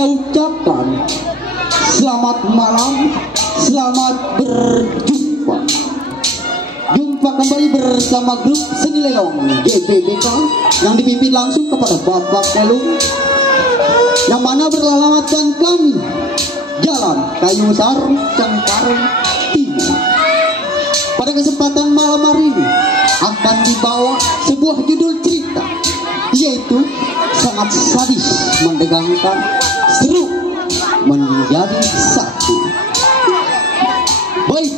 saya ucapkan selamat malam, selamat berjumpa. Jumpa kembali bersama grup Seni Leong GBBK yang dipimpin langsung kepada Bapak Kelung, yang mana beralamatkan kami Jalan Kayu Besar, Cengkareng Timur. Pada kesempatan malam hari ini akan dibawa sebuah judul cerita, yaitu sangat sadis, mendegangkan, seru, menjadi satu. Baik,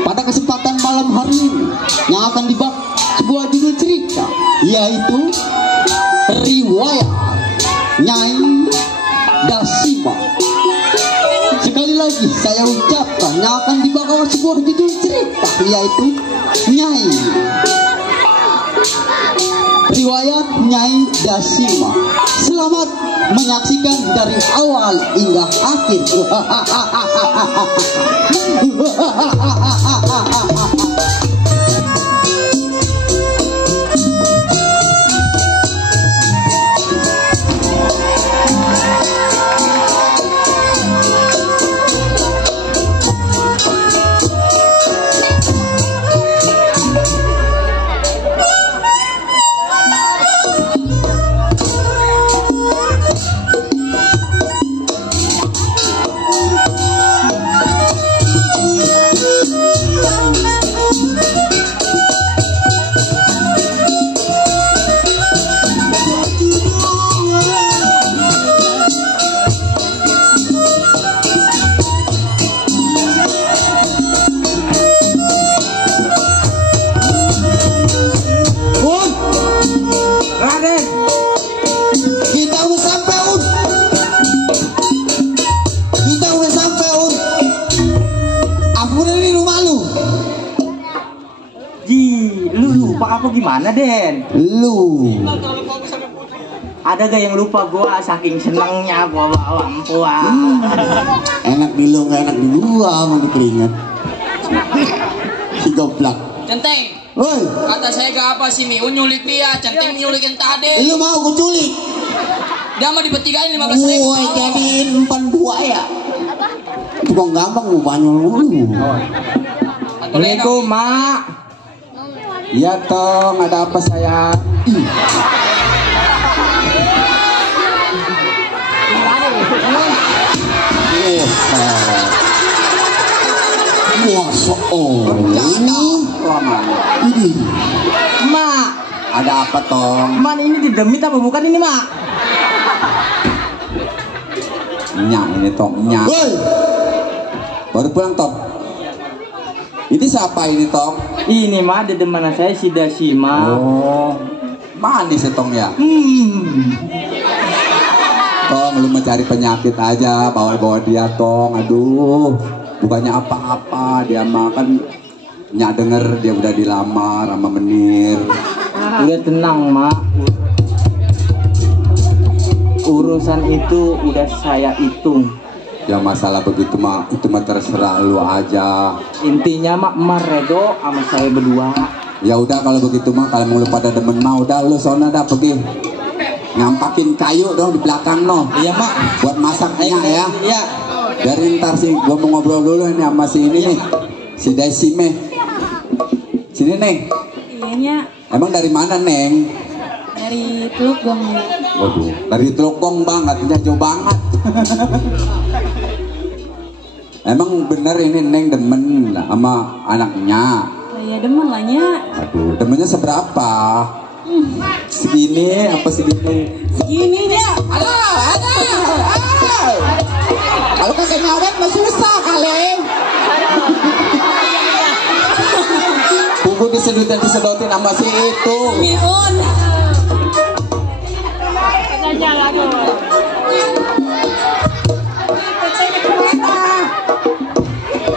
pada kesempatan malam hari ini yang akan dibawa sebuah judul cerita, yaitu Riwayat Nyai Dasima. Sekali lagi saya ucapkan yang akan dibawa sebuah judul cerita, yaitu Nyai Riwayat Nyai Dasima. Selamat menyaksikan dari awal hingga akhir. Apa gimana, Den? Lu ada gak yang lupa gua saking senangnya gua bawa lampuan. Enak di lu, gak enak di gua, mau dikeringat. Si goblok. Centeng. Woi, Kata saya gak apa sih Mi, nyulik dia, Centeng nyulikin tadi. lu mau gua culik? Dia mau dipetigain 15.000. Gua jadiin umpan buaya. Tukang gampang gua banyak lu. Assalamualaikum, Mak. Iya Tong, ada apa sayang? Masya Allah. Ini Mak, ada apa Tong? Man ini didemit apa bukan ini, Mak? Nyak ini Tong, nyak. Baru pulang Tong. Ini siapa ini Tong? Ini Mak, dedeman saya si Dasima. Oh, manis ya Tong ya? Tong, lu mencari penyakit aja, bawa-bawa dia Tong. Aduh, bukannya apa-apa, dia makan. Nyak denger dia udah dilamar sama Menir. Udah tenang, Mak. Urusan itu udah saya hitung. Ya masalah begitu mah, itu mah terserah lu aja. Intinya Mak, emak redo sama saya berdua. Ya udah kalau begitu mah, kalau mau lu pada demen mah udah lu sono dah pergi. Ngampakin kayu dong di belakang no. Iya Mak. Buat masaknya ya. Iya. Dari ntar sih gua mau ngobrol dulu ini sama si ini nih. Si Dasime. Sini Neng. Iyanya Emang dari mana Neng? dari Teluk Gong. Waduh, dari Teluk Gong Bang, artinya jauh banget. Emang bener ini Neng demen sama anaknya? Saya demen lah nya. Aduh, demennya seberapa? Segini apa segini? Segini dia. Kalau kagak nyawet mah susah kali. Tunggu disedotin sama si itu. Miun.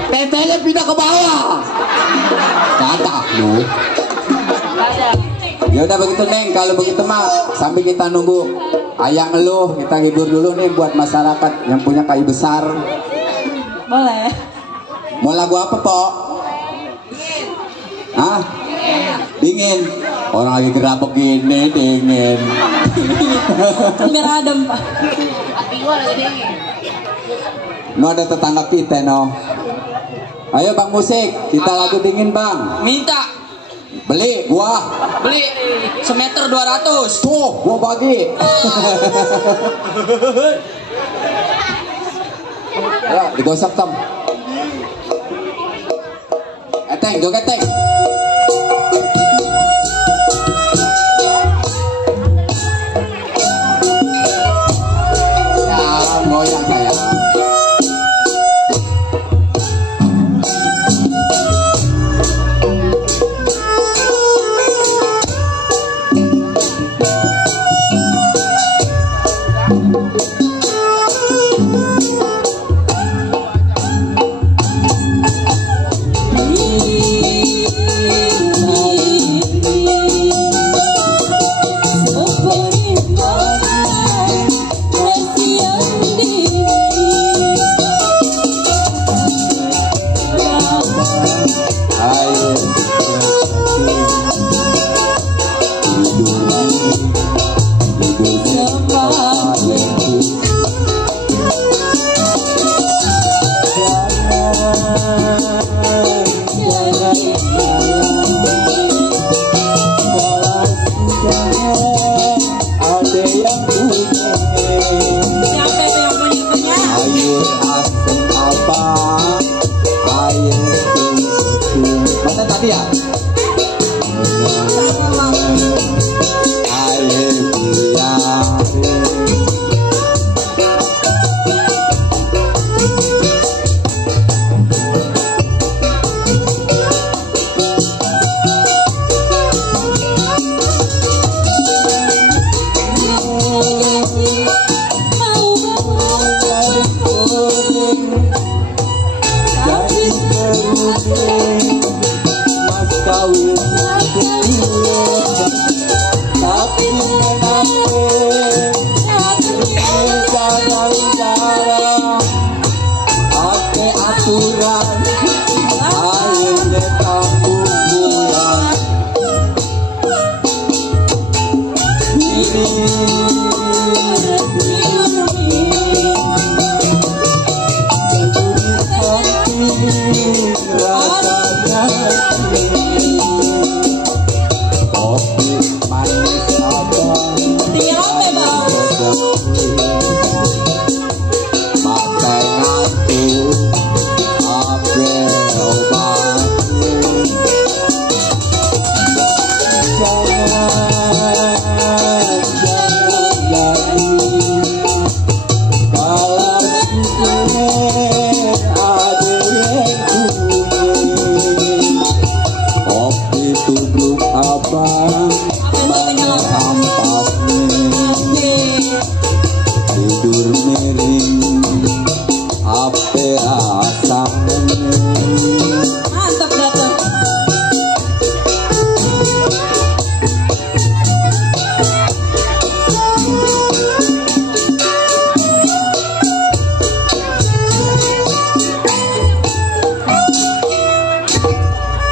Tetenya pindah ke bawah. Kagak lu. Ya udah begitu Neng, kalau begitu mah sambil kita nunggu ayang lu, kita hibur dulu nih buat masyarakat yang punya kayu besar. Boleh. Mau lagu apa, Pok? Hah? Dingin. Orang lagi gerak begini dingin. Biar adem Pak. No ada tetangga kita no. Ayo bang musik, kita lagu dingin bang. Minta. Beli gua. Beli semeter 200. Tuh, gua bagi. Ya, digosok Tom. Eteng, joget Teng. Ya, goyang saya.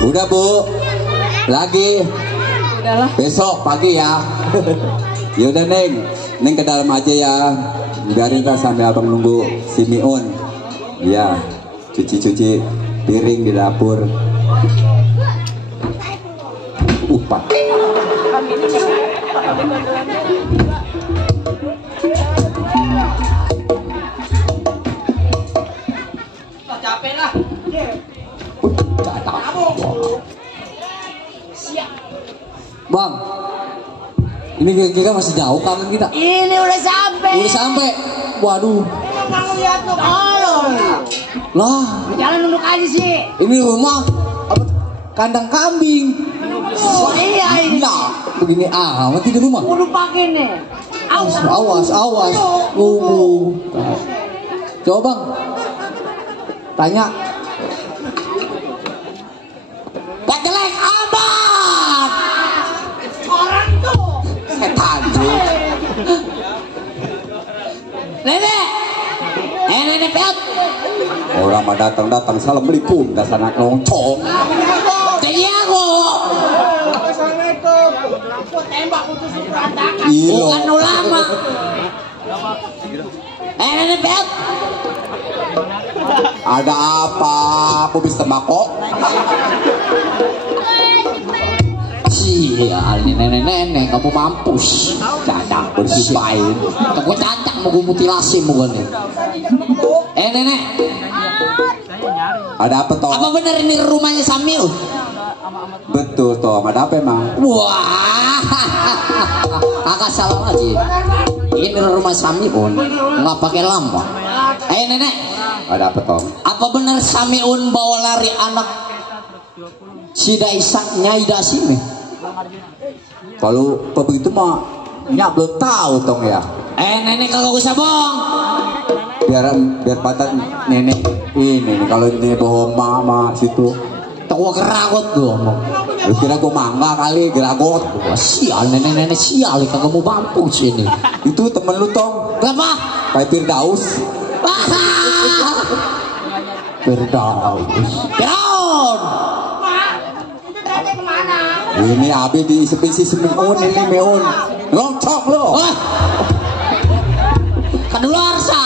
Udah Bu, lagi. Udahlah. Besok pagi ya. Yaudah Neng ke dalam aja ya. Biarin lah sampai abang nunggu si Miun. Ya, cuci-cuci piring di dapur. Pak. Capek lah. Bang, ini kira-kira masih jauh kangen kita. Ini udah sampai. Udah sampai. Waduh. Kamu lihat tuh kalau. Lah, Jangan nunduk aja sih. ini rumah apa? Kandang kambing. Oh iya ini. Nah, begini amat di rumah. Udah pakai nih. Awas. Coba Bang. Tanya. Gak jelek amat. Orang tuh. Setan. Nenek Piot. Orang mah datang Assalamualaikum dasar anak loncong. Jadi aku. bukan ulama. Nenek Bel. Ada apa? Aku bisa tembakau. Sial, ini nenek-nenek kamu mampus. Cadang bersipain. Aku cancak mau gue mutilasi mau gue nih. Nenek, Ada apa toh? apa benar ini rumahnya Samil? Betul toh. Ada apa emang? Wah, kakak salah lagi. Ini rumah Samiun, nggak pakai lampu. Nenek, Ada apa toh? apa benar Samiun bawa lari anak si Daisak Nyai Dasime? Kalau begitu mah nyak belum tahu tong ya. Nenek kagak usah bohong. Biar patah nenek ini kalau ini bohong mama situ. Tahu geragot gue ngomong. Lu kira gua mangga kali geragot. Wah, sial nenek-nenek sial kagak mau mampu sini. Itu temen lu tong. Kenapa? Kayak Firdaus. Firdaus. Down. Ini abi di si Meun ini Meun. Ngocok lo. Wah. Keluar sa.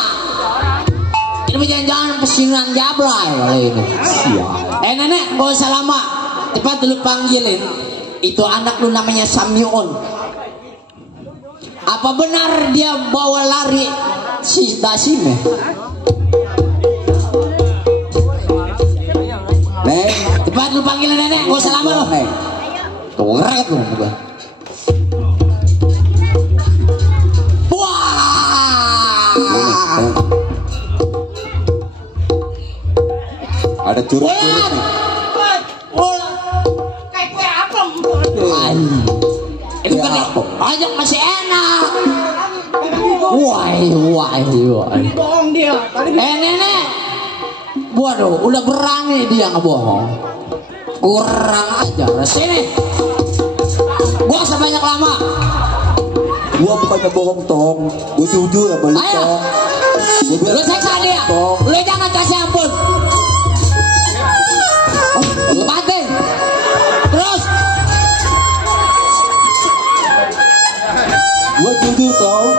Ini jangan pesinan jablay kali ini. Sial. Nenek, gak usah lama. Cepat dulu panggilin. Itu anak lu namanya Samyun. Apa benar dia bawa lari si Dasime? Neng, Cepat lu panggilin nenek, gak usah lama lo. Neng. Tuh ngeret lu bukan. Wah. Ada curug-curug nih. Itu kan ajak masih enak. Wah. Bohong dia. Nenek. Waduh, udah berani dia ngebohong. Kurang ajar. Sini. Gua sebanyak lama. Gua bukannya bohong tong. Gua jujur ya balik Ayo. tong. Gua bilang Lu seksa dia. tong. Lu jangan kasih ampun. Lu mati. Terus. Gua jujur tong.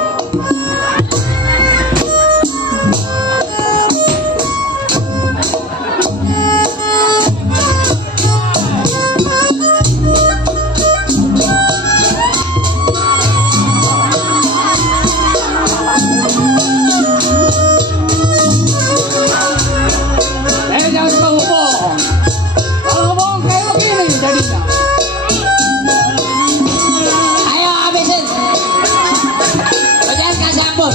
Jangan suka ngomong. Kalau ngomong kayak begini jadinya. Ayo habisin. Lu jangan kasih ampun.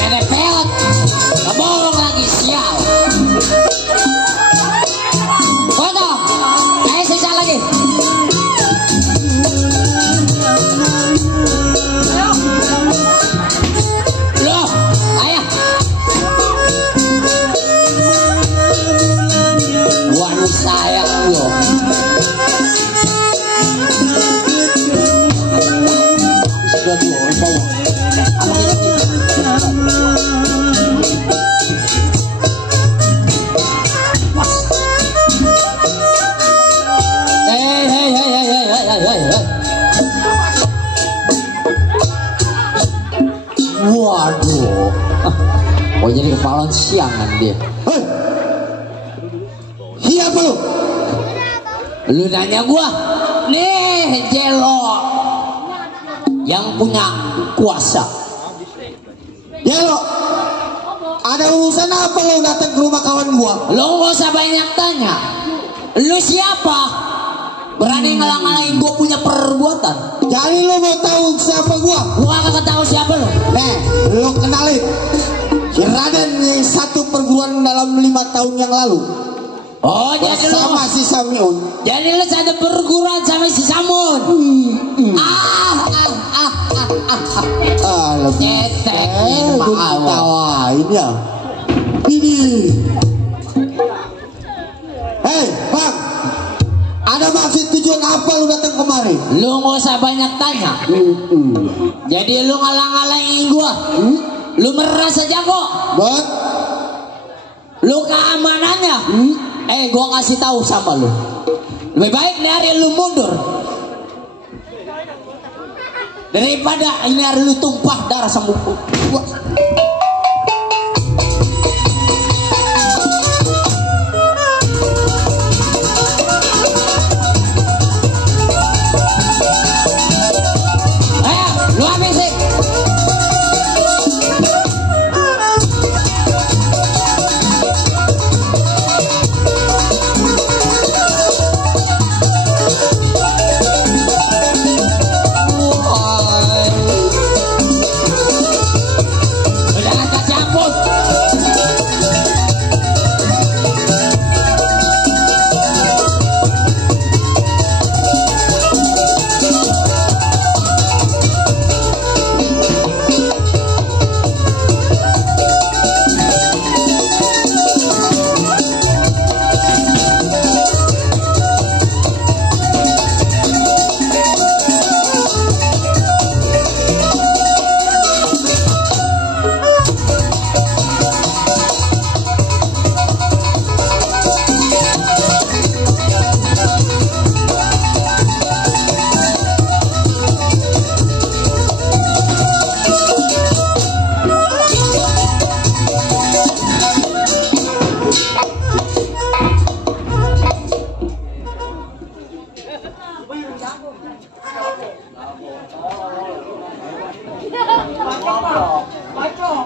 Nenek peot. Ngebohong lagi sial. Foto. Ayo sisa lagi. Loh, ayah. Waduh sayang lo. Sudah dua, bawa. Hey. Waduh. Oh jadi kepalan siangan dia. Hei. Siapa lu? Lu nanya gua. Nih Jelo yang punya kuasa. Jelo. Ada urusan apa lu datang ke rumah kawan gua? Lu gak usah banyak tanya. Lu siapa? Berani ngalang-ngalangin gua punya perbuatan. Jadi lu mau tahu siapa gua? Gua kagak tahu siapa lu. Nih, lu kenalin. Si Raden yang satu perguruan dalam 5 tahun yang lalu. Oh jadi lu Bersama si Samiun. jadi lu satu perguruan sama si Samun. Lebih Cetek lu tawain ya. Ini. Hei, Bang. Ada maksud tujuan apa lu datang kemari? Lu gak usah banyak tanya. Jadi lu ngalang-ngalangin gua. Lu merasa jago. Bet. Lu keamanannya. Gua kasih tahu sama lu. Lebih baik nih hari lu mundur daripada ini hari lu tumpah darah sama gua. Lu habisin.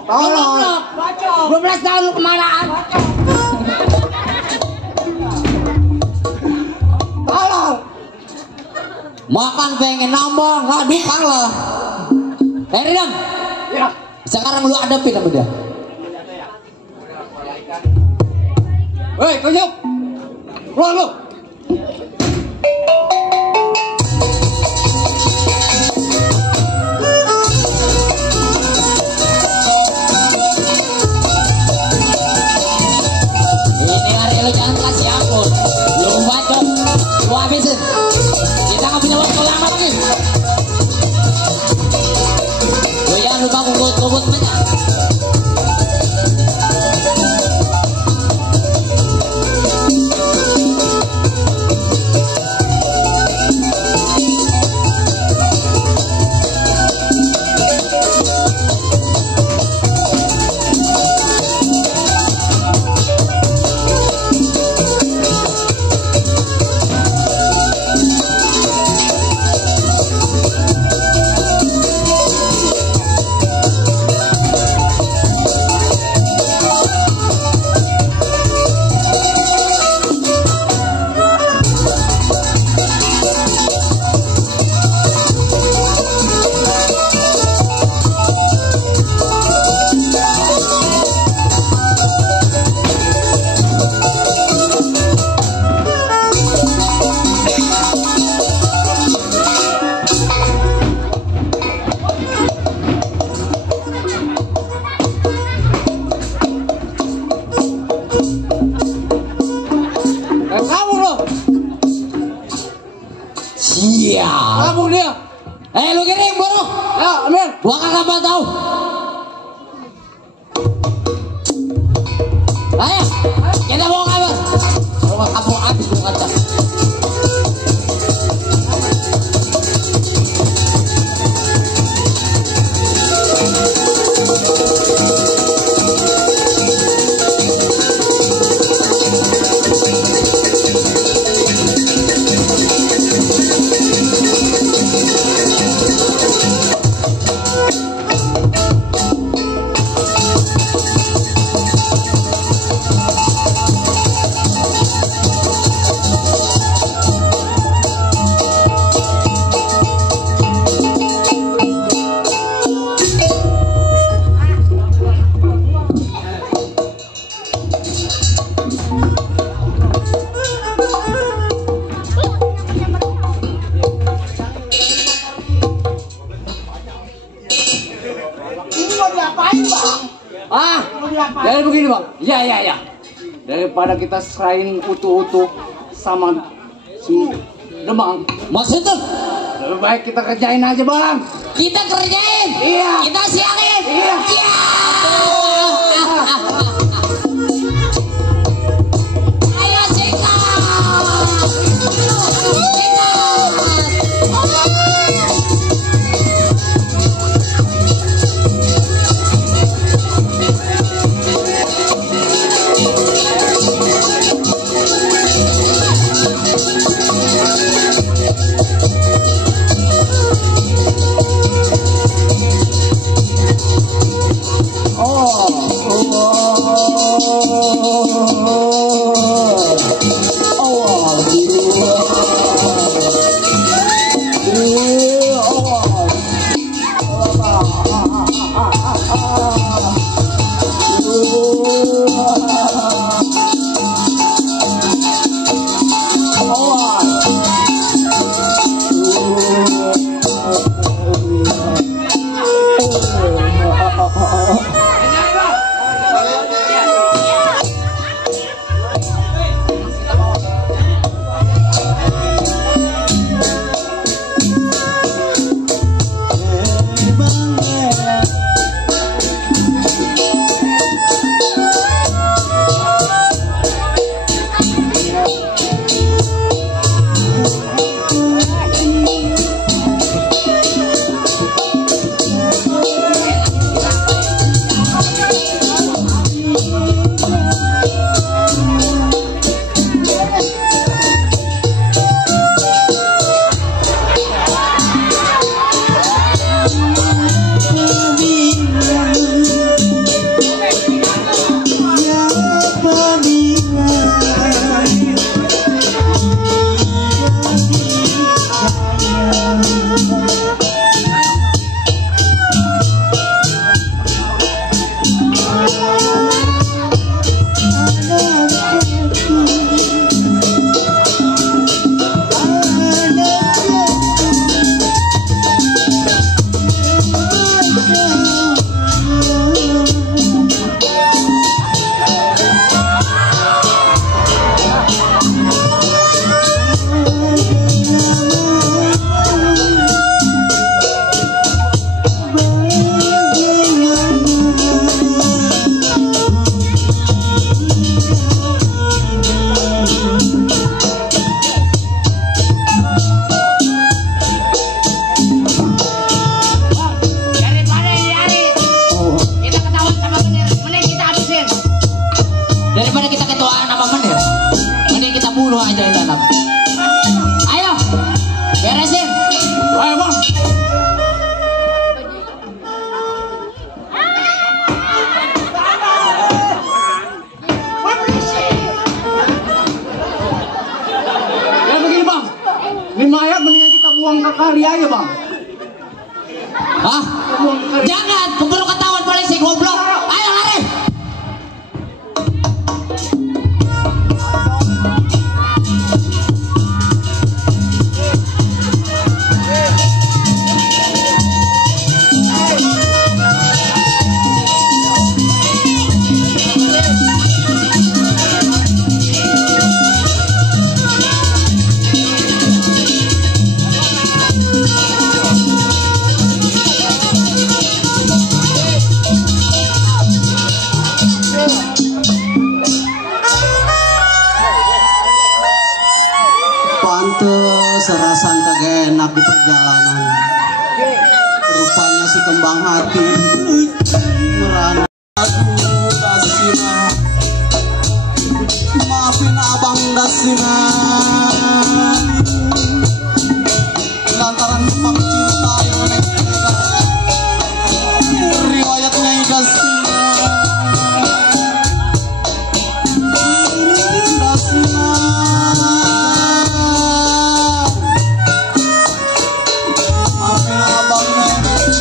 Tolong. 12 tahun lu kemana? Tolong. Makan pengen nambah, ngadu kalah. Ridam. Ya. Sekarang lu hadapin sama dia. Hei, tunjuk. Keluar lu. Ini hari lu jangan kasih ampun. Lu bacot, lu habisin. Kita nggak punya waktu lama lagi. Lu jangan lupa kubut banyak. Kabur lu. Siap. Kabur dia. Lu kirim buru. Ya, Amir. Gua kagak mau tahu. Ayo, kita bawa kabar. Kalau nggak kabur habis gua kacang. Jadi begini bang, ya. Daripada kita serahin utuh-utuh sama si Demang, Maksudnya? lebih baik kita kerjain aja bang. Kita kerjain. Iya. Kita siangin. Iya. Ayo sikat. Daripada kita ketuaan apa bener, mending kita bunuh aja ini anak. Ayo, beresin. Ayo bang. Ya begini bang, ini mayat mendingan kita buang ke kali aja bang. Hah? Jangan, keburu ketahuan polisi goblok. Ayo lari. Pantes serasan kagak enak di perjalanan. Rupanya si kembang hati merana aku Dasina. Maafin abang Dasina, lantaran memang cinta yang riwayatnya Dasina. Dasina, maafin abang lantaran abang yang jadi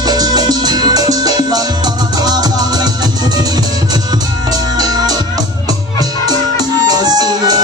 Dasina.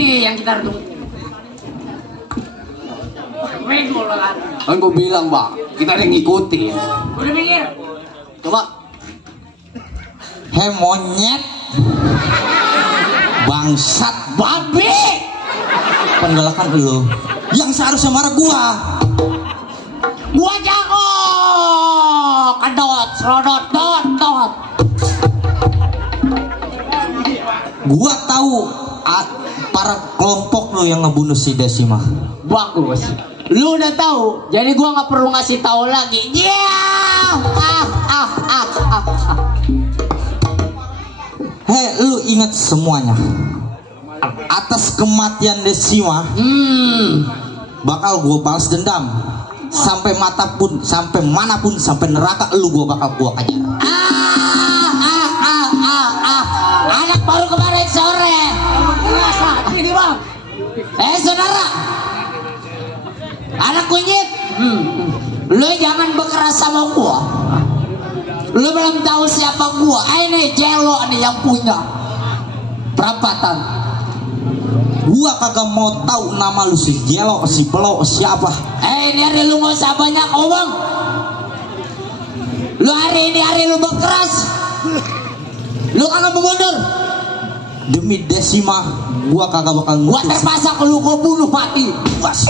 Ini yang kita tunggu. Kan gue bilang bang, kita ada yang ngikutin. Udah minggir. Coba. Hei monyet, bangsat, Babi. penggelakan lu yang seharusnya marah gua. Gua jago. Kedot, serodot, dot. Gua tahu para kelompok lu yang ngebunuh si Desima. Bagus. Lu udah tahu, jadi gua nggak perlu ngasih tahu lagi. Hei, lu ingat semuanya. Atas kematian Desima, bakal gua balas dendam sampai manapun, sampai neraka lu gua bakal kejar. Anak baru kemarin sore. Ini bang. Saudara, anak kunyit, lu jangan berkeras sama gua. Lu belum tahu siapa gua. Ini Jelo nih yang punya perapatan. Gua kagak mau tahu nama lu, si Jelo, si Belo, siapa. Ini hari lu nggak usah banyak ngomong. Lu hari ini hari lu berkeras. Lu kagak mau mundur. Demi Desima, gua kagak bakal Gua terpaksa kalau gua bunuh mati. Was.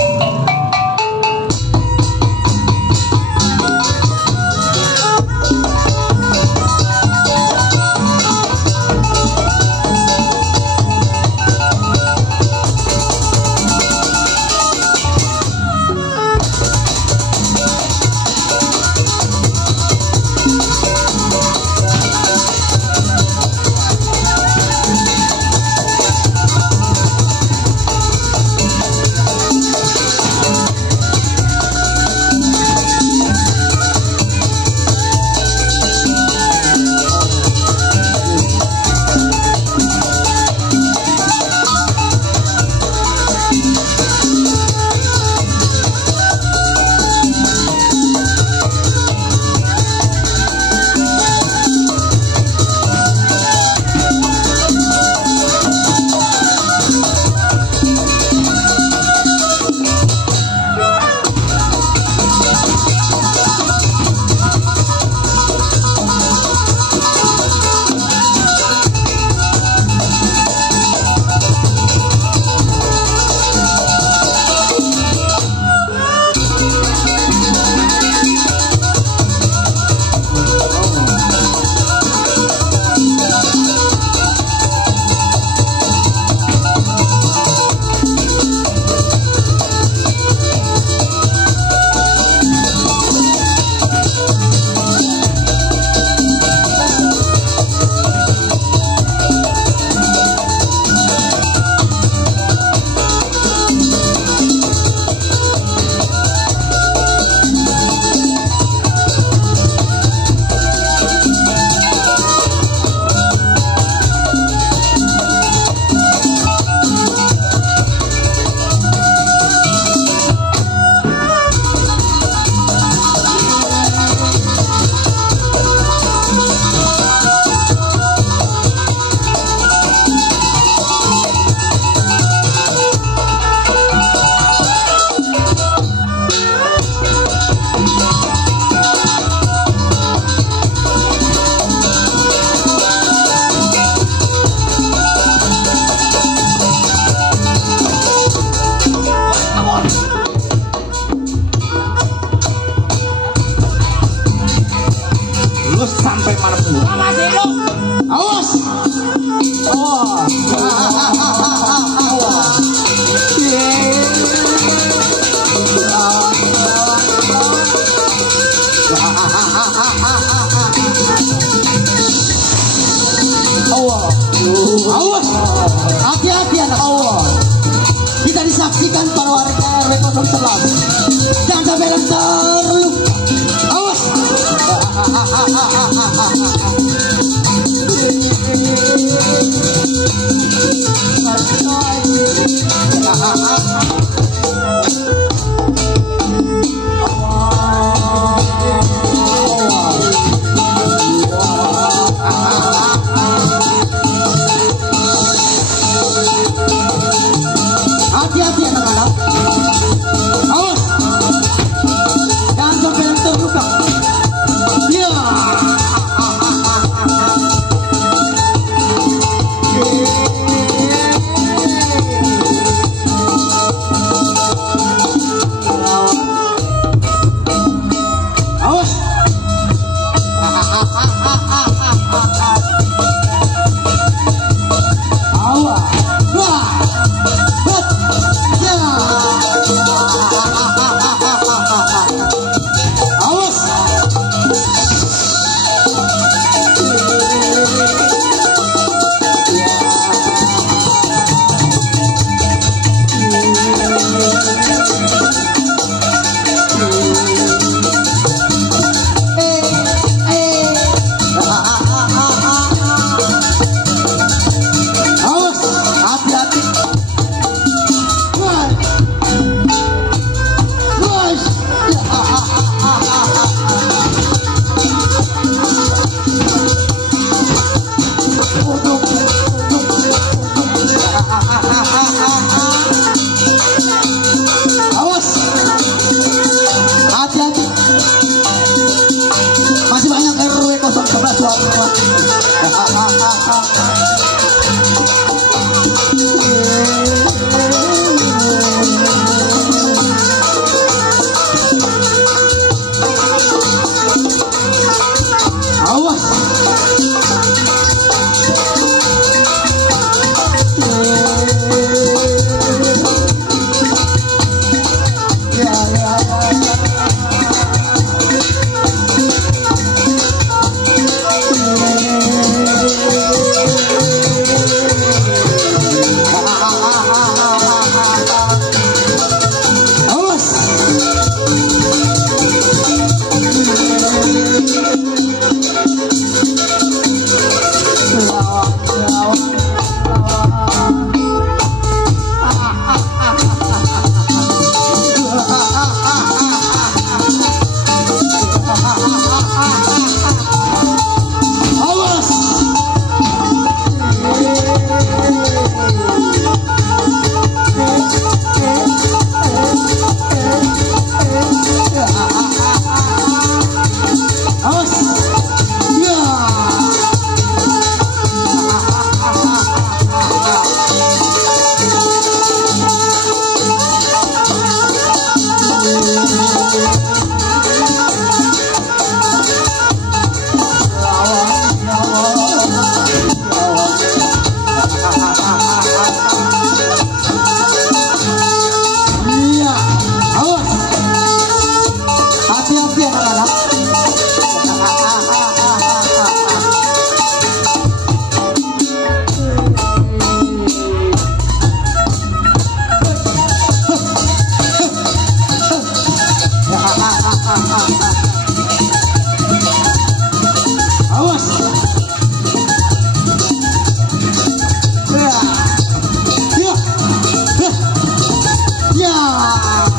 Awas, hati-hati anak Allah. Kita disaksikan para warga RW 01. Jangan sampai terluka. Awas. Awas. Ya. Ya. Ya. Ya.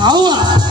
Awas.